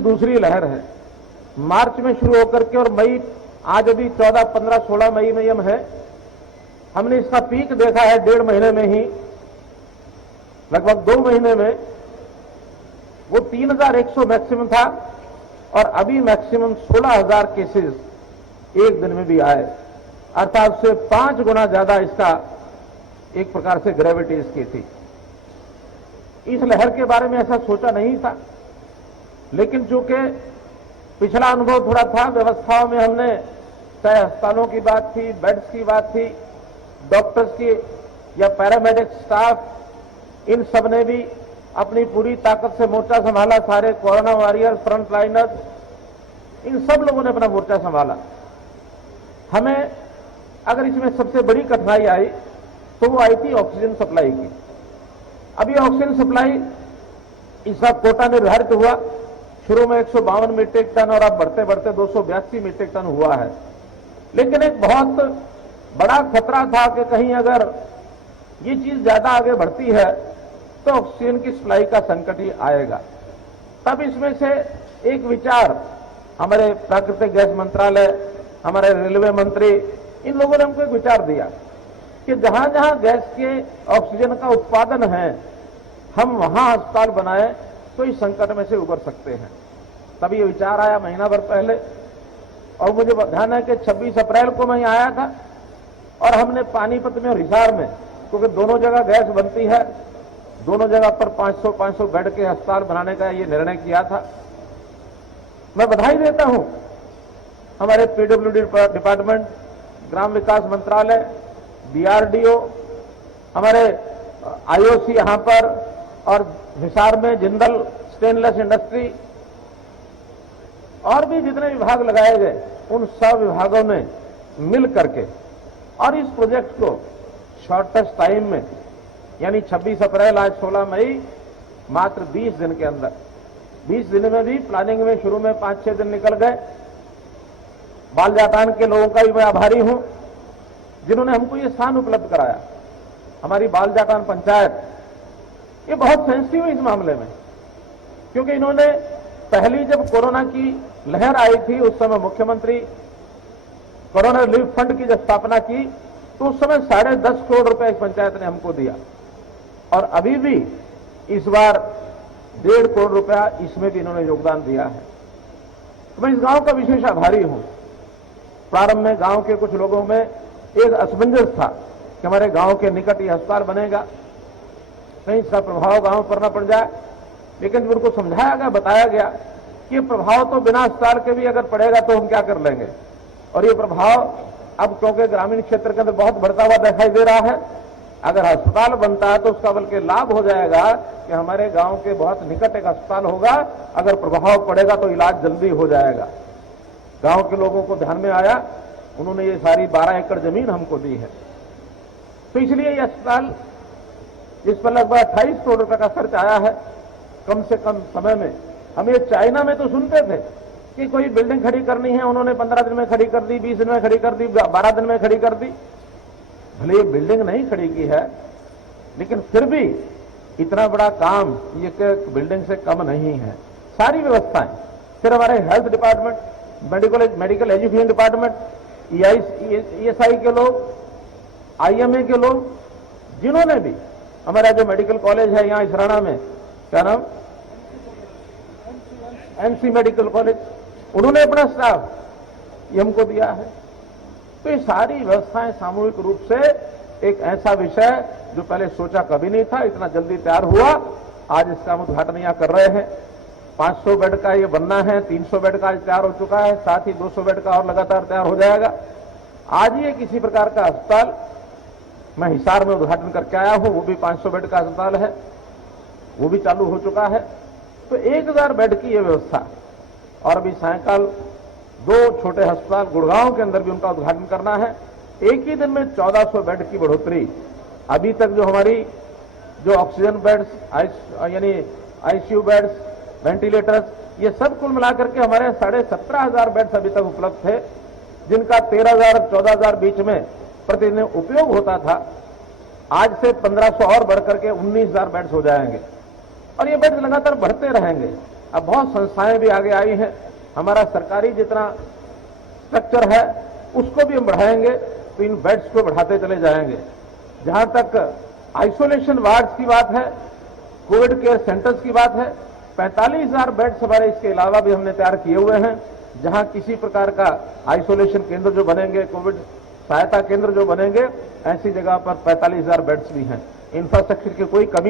दूसरी लहर है। मार्च में शुरू होकर के और मई, आज अभी 14, 15, 16 मई में हम है, हमने इसका पीक देखा है 1.5 महीने में ही, लगभग 2 महीने में वो 3100 मैक्सिमम था और अभी मैक्सिमम 16,000 केसेस एक दिन में भी आए, अर्थात उससे 5 गुना ज्यादा इसका एक प्रकार से ग्रेविटी इसकी थी। इस लहर के बारे में ऐसा सोचा नहीं था, लेकिन चूंकि पिछला अनुभव थोड़ा था, व्यवस्थाओं में हमने चाहे अस्पतालों की बात थी, बेड्स की बात थी, डॉक्टर्स की या पैरामेडिक स्टाफ, इन सब ने भी अपनी पूरी ताकत से मोर्चा संभाला। सारे कोरोना वॉरियर्स, फ्रंट लाइनर्स, इन सब लोगों ने अपना मोर्चा संभाला। हमें अगर इसमें सबसे बड़ी कठिनाई आई तो वो आई थी ऑक्सीजन सप्लाई की। अभी ऑक्सीजन सप्लाई इसका कोटा निर्धारित हुआ, शुरू में 152 मीट्रिक टन और अब बढ़ते बढ़ते 282 मीट्रिक टन हुआ है। लेकिन एक बहुत बड़ा खतरा था कि कहीं अगर ये चीज ज्यादा आगे बढ़ती है तो ऑक्सीजन की सप्लाई का संकट ही आएगा। तब इसमें से एक विचार हमारे प्राकृतिक गैस मंत्रालय, हमारे रेलवे मंत्री, इन लोगों ने हमको एक विचार दिया कि जहां जहां गैस के ऑक्सीजन का उत्पादन है हम वहां अस्पताल बनाए तो इस संकट में से उबर सकते हैं। तब ये विचार आया महीना भर पहले, और मुझे ध्यान है कि 26 अप्रैल को मैं आया था और हमने पानीपत में और हिसार में, क्योंकि दोनों जगह गैस बनती है, दोनों जगह पर 500 बेड के अस्पताल बनाने का ये निर्णय किया था। मैं बधाई देता हूं हमारे पीडब्ल्यूडी डिपार्टमेंट, ग्राम विकास मंत्रालय, डीआरडीओ, हमारे आईओसी यहां पर, और हिसार में जिंदल स्टेनलेस इंडस्ट्री, और भी जितने विभाग लगाए गए उन सब विभागों ने मिल करके और इस प्रोजेक्ट को शॉर्टेस्ट टाइम में, यानी 26 अप्रैल आज 16 मई, मात्र 20 दिन के अंदर, 20 दिन में भी प्लानिंग में शुरू में 5-6 दिन निकल गए। बालजाटान के लोगों का भी मैं आभारी हूं जिन्होंने हमको ये स्थान उपलब्ध कराया। हमारी बालजाटान पंचायत ये बहुत सेंसिटिव है इस मामले में, क्योंकि इन्होंने पहली जब कोरोना की लहर आई थी उस समय मुख्यमंत्री कोरोना रिलीफ फंड की जब स्थापना की तो उस समय 10.5 करोड़ रुपए इस पंचायत ने हमको दिया, और अभी भी इस बार 1.5 करोड़ रुपया इसमें भी इन्होंने योगदान दिया है। तो मैं इस गांव का विशेष आभारी हूं। प्रारंभ में गांव के कुछ लोगों में एक असमंजस था कि हमारे गांव के निकट यह अस्पताल बनेगा, कहीं इसका प्रभाव गांव पर न पड़ जाए, लेकिन जब उनको समझाया गया, बताया गया कि ये प्रभाव तो बिना अस्पताल के भी अगर पड़ेगा तो हम क्या कर लेंगे, और ये प्रभाव अब क्योंकि ग्रामीण क्षेत्र के अंदर बहुत बढ़ता हुआ दिखाई दे रहा है, अगर अस्पताल बनता है तो उसका बल्कि लाभ हो जाएगा कि हमारे गांव के बहुत निकट एक अस्पताल होगा, अगर प्रभाव पड़ेगा तो इलाज जल्दी हो जाएगा। गांव के लोगों को ध्यान में आया, उन्होंने ये सारी 12 एकड़ जमीन हमको दी है। तो इसलिए ये अस्पताल, जिस पर लगभग 28 करोड़ रुपए का खर्च आया है कम से कम समय में। हम ये चाइना में तो सुनते थे कि कोई बिल्डिंग खड़ी करनी है, उन्होंने 15 दिन में खड़ी कर दी, 20 दिन में खड़ी कर दी, 12 दिन में खड़ी कर दी। भले ये बिल्डिंग नहीं खड़ी की है, लेकिन फिर भी इतना बड़ा काम ये बिल्डिंग से कम नहीं है। सारी व्यवस्थाएं, फिर हमारे health department, medical education department, ESI के लोग, आईएमए के लोग, जिन्होंने भी, हमारा जो मेडिकल कॉलेज है यहाँ इसराना में, क्या नाम, एमसी मेडिकल कॉलेज, उन्होंने अपना स्टाफ ये हमको दिया है। तो ये सारी व्यवस्थाएं सामूहिक रूप से एक ऐसा विषय जो पहले सोचा कभी नहीं था, इतना जल्दी तैयार हुआ। आज इसका हम उद्घाटन यहाँ कर रहे हैं। 500 बेड का ये बनना है, 300 बेड का तैयार हो चुका है, साथ ही 200 बेड का और लगातार तैयार हो जाएगा। आज ये किसी प्रकार का अस्पताल मैं हिसार में उद्घाटन करके आया हूं, वो भी 500 बेड का अस्पताल है, वो भी चालू हो चुका है। तो 1000 बेड की ये व्यवस्था, और अभी सायंकाल 2 छोटे अस्पताल गुड़गांव के अंदर भी उनका उद्घाटन करना है। एक ही दिन में 1400 बेड की बढ़ोतरी। अभी तक जो हमारी जो ऑक्सीजन बेड्स, यानी आईसीयू बेड्स, वेंटिलेटर्स, ये सब कुल मिलाकर के हमारे 17,500 बेड्स अभी तक उपलब्ध थे, जिनका 13,000 14,000 बीच में प्रतिदिन उपयोग होता था। आज से 1500 और बढ़कर के 19,000 बेड्स हो जाएंगे, और ये बेड्स लगातार बढ़ते रहेंगे। अब बहुत संस्थाएं भी आगे आई हैं। हमारा सरकारी जितना स्ट्रक्चर है उसको भी हम बढ़ाएंगे, तो इन बेड्स को बढ़ाते चले जाएंगे। जहां तक आइसोलेशन वार्ड्स की बात है, कोविड केयर सेंटर्स की बात है, 45,000 बेड्स हमारे इसके अलावा भी हमने तैयार किए हुए हैं। जहां किसी प्रकार का आइसोलेशन केंद्र जो बनेंगे, कोविड सहायता केंद्र जो बनेंगे, ऐसी जगह पर 45,000 बेड्स भी हैं। इंफ्रास्ट्रक्चर की कोई कमी